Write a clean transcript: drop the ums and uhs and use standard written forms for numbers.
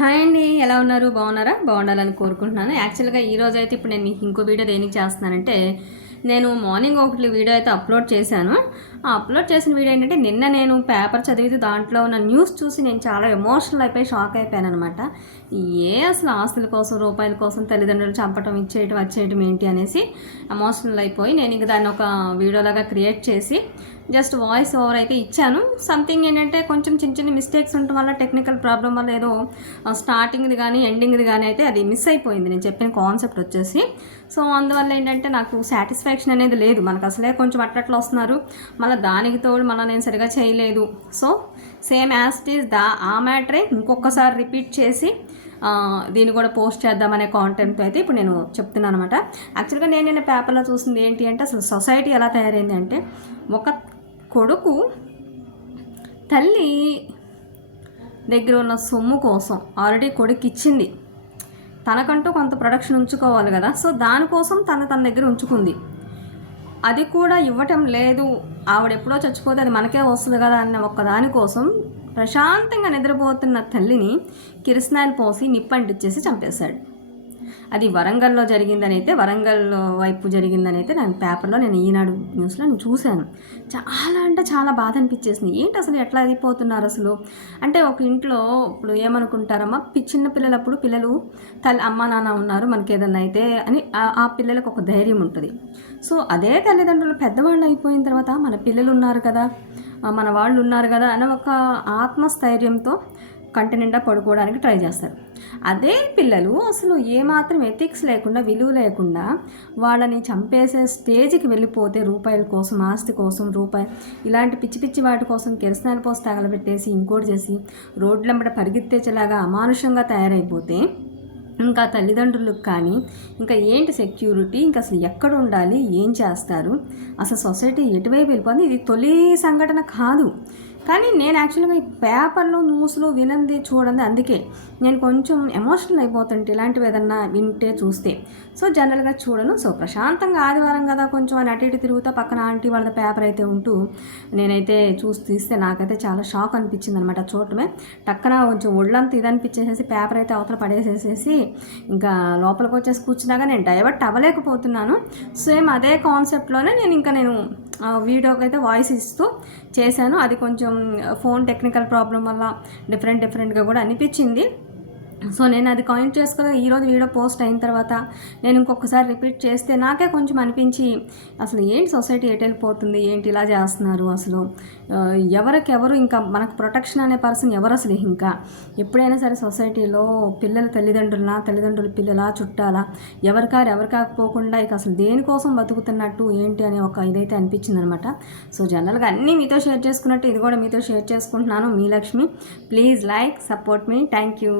Hi అండి, ఎలా ఉన్నారు? బాగున్నారా? బాగుండాలని కోరుకుంటున్నాను. యాక్చువల్గా ఈరోజు అయితే ఇప్పుడు నేను మీకు ఇంకో వీడియో దేనికి చేస్తున్నానంటే, నేను మార్నింగ్ ఒకటి వీడియో అయితే అప్లోడ్ చేశాను. ఆ అప్లోడ్ చేసిన వీడియో ఏంటంటే, నిన్న నేను పేపర్ చదివితే దాంట్లో ఉన్న న్యూస్ చూసి నేను చాలా ఎమోషనల్ అయిపోయి షాక్ అయిపోయాను అనమాట. అసలు ఆస్తుల కోసం, రూపాయల కోసం తల్లిదండ్రులు చంపటం, ఇచ్చేయటం, వచ్చేయటం ఏంటి అనేసి ఎమోషనల్ అయిపోయి నేను ఇంక దాన్ని ఒక వీడియోలాగా క్రియేట్ చేసి జస్ట్ వాయిస్ ఓవర్ అయితే ఇచ్చాను. సంథింగ్ ఏంటంటే కొంచెం చిన్న చిన్న మిస్టేక్స్ ఉండటం వల్ల, టెక్నికల్ ప్రాబ్లం వల్ల ఏదో స్టార్టింగ్ది కానీ ఎండింగ్ది కానీ అయితే అది మిస్ అయిపోయింది నేను చెప్పిన కాన్సెప్ట్ వచ్చేసి. సో అందువల్ల ఏంటంటే నాకు సాటిస్ఫాక్షన్ అనేది లేదు. మనకు అసలే కొంచెం అట్లా వస్తున్నారు, మళ్ళీ దానికి తోడు మళ్ళీ నేను సరిగా చేయలేదు. So same as it is ఆ మ్యాటరే ఇంకొకసారి రిపీట్ చేసి దీన్ని కూడా పోస్ట్ చేద్దామనే కాంటెంట్ అయితే ఇప్పుడు నేను చెప్తున్నాను అనమాట. యాక్చువల్గా నేను పేపర్లో చూసింది ఏంటి అంటే, అసలు సొసైటీ ఎలా తయారైంది అంటే, ఒక కొడుకు తల్లి దగ్గర ఉన్న సొమ్ము కోసం ఆల్రెడీ కొడుకు ఇచ్చింది, తనకంటూ కొంత ప్రొడక్షన్ ఉంచుకోవాలి కదా, సో దానికోసం తన దగ్గర ఉంచుకుంది. అది కూడా ఇవ్వటం లేదు, ఆవిడెప్పుడో చచ్చిపోతే అది మనకే వస్తుంది కదా అన్న ఒక్కదానికోసం ప్రశాంతంగా నిద్రపోతున్న తల్లిని కిరసనాయిల్ పోసి నిప్పంటిచ్చేసి చంపేశాడు. అది వరంగల్లో జరిగిందని అయితే, వరంగల్ వైపు జరిగిందని అయితే నేను పేపర్లో, నేను ఈనాడు న్యూస్లో నేను చూశాను. చాలా అంటే చాలా బాధ అనిపించేసింది. ఏంటి అసలు ఎట్లా అయిపోతున్నారు అసలు అంటే, ఒక ఇంట్లో ఇప్పుడు ఏమనుకుంటారమ్మా, చిన్న పిల్లలప్పుడు పిల్లలు అమ్మ నాన్న ఉన్నారు మనకి ఏదన్నా అయితే అని ఆ పిల్లలకు ఒక ధైర్యం ఉంటుంది. సో అదే తల్లిదండ్రులు పెద్దవాళ్ళు అయిపోయిన తర్వాత మన పిల్లలు ఉన్నారు కదా, మన వాళ్ళు ఉన్నారు కదా అనే ఒక ఆత్మస్థైర్యంతో కంటి నిండా పడుకోవడానికి ట్రై చేస్తారు. అదే పిల్లలు అసలు ఏమాత్రం ఎథిక్స్ లేకుండా, విలువ లేకుండా వాళ్ళని చంపేసే స్టేజ్కి వెళ్ళిపోతే, రూపాయల కోసం, ఆస్తి కోసం, ఇలాంటి పిచ్చి పిచ్చి వాటి కోసం కిరసనాయిల్ పోసి తగలబెట్టేసి ఇంకోటి చేసి రోడ్లెంబడ పరిగెత్తేచేలాగా అమానుషంగా తయారైపోతే, ఇంకా తల్లిదండ్రులకు కానీ ఇంకా ఏంటి సెక్యూరిటీ, ఇంకా అసలు ఎక్కడ ఉండాలి, ఏం చేస్తారు, అసలు సొసైటీ ఎటువైపు వెళ్ళిపోయింది. ఇది తొలి సంఘటన కాదు, కానీ నేను యాక్చువల్గా ఈ పేపర్లో న్యూస్లో వినంది చూడండి, అందుకే నేను కొంచెం ఎమోషనల్ అయిపోతుంటే ఇలాంటివి ఏదన్నా వింటే చూస్తే. సో జనరల్గా చూడను. సో ప్రశాంతంగా ఆదివారం కదా కొంచెం అని అటు ఇటు తిరుగుతా పక్కన ఆంటీ వాళ్ళ పేపర్ అయితే ఉంటూ నేనైతే చూసి తీస్తే నాకైతే చాలా షాక్ అనిపించింది అనమాట. చూడటమే టక్కన కొంచెం ఒళ్ళంతా ఇదనిపించేసేసి పేపర్ అయితే అవతల పడేసేసేసి ఇంకా లోపలికి వచ్చేసి కూర్చున్నాగా నేను డైవర్ట్ అవ్వలేకపోతున్నాను. సేమ్ అదే కాన్సెప్ట్లోనే నేను వీడియోకి అయితే వాయిస్ ఇస్తూ చేశాను. అది కొంచెం ఫోన్ టెక్నికల్ ప్రాబ్లం వల్ల డిఫరెంట్గా కూడా అనిపించింది. సో నేను అది కాయిన్ చేసుకోగా ఈరోజు వీడియో పోస్ట్ అయిన తర్వాత నేను ఇంకొకసారి రిపీట్ చేస్తే నాకే కొంచెం అనిపించి, అసలు ఏంటి సొసైటీ ఎటు వెళ్ళిపోతుంది, ఏంటి ఇలా చేస్తున్నారు, అసలు ఎవరికెవరు ఇంకా మనకు ప్రొటెక్షన్ అనే పర్సన్ ఎవరు అసలు. ఇంకా ఎప్పుడైనా సరే సొసైటీలో తల్లిదండ్రుల పిల్లల చుట్టాలా, ఎవరు కాకపోకుండా ఇక అసలు దేనికోసం బతుకుతున్నట్టు ఏంటి అనే ఒక ఇదైతే అనిపించింది అనమాట. సో జనరల్గా అన్నీ మీతో షేర్ చేసుకున్నట్టు ఇది కూడా మీతో షేర్ చేసుకుంటున్నాను. మీ లక్ష్మి. ప్లీజ్ లైక్, సపోర్ట్ మీ. Thank you.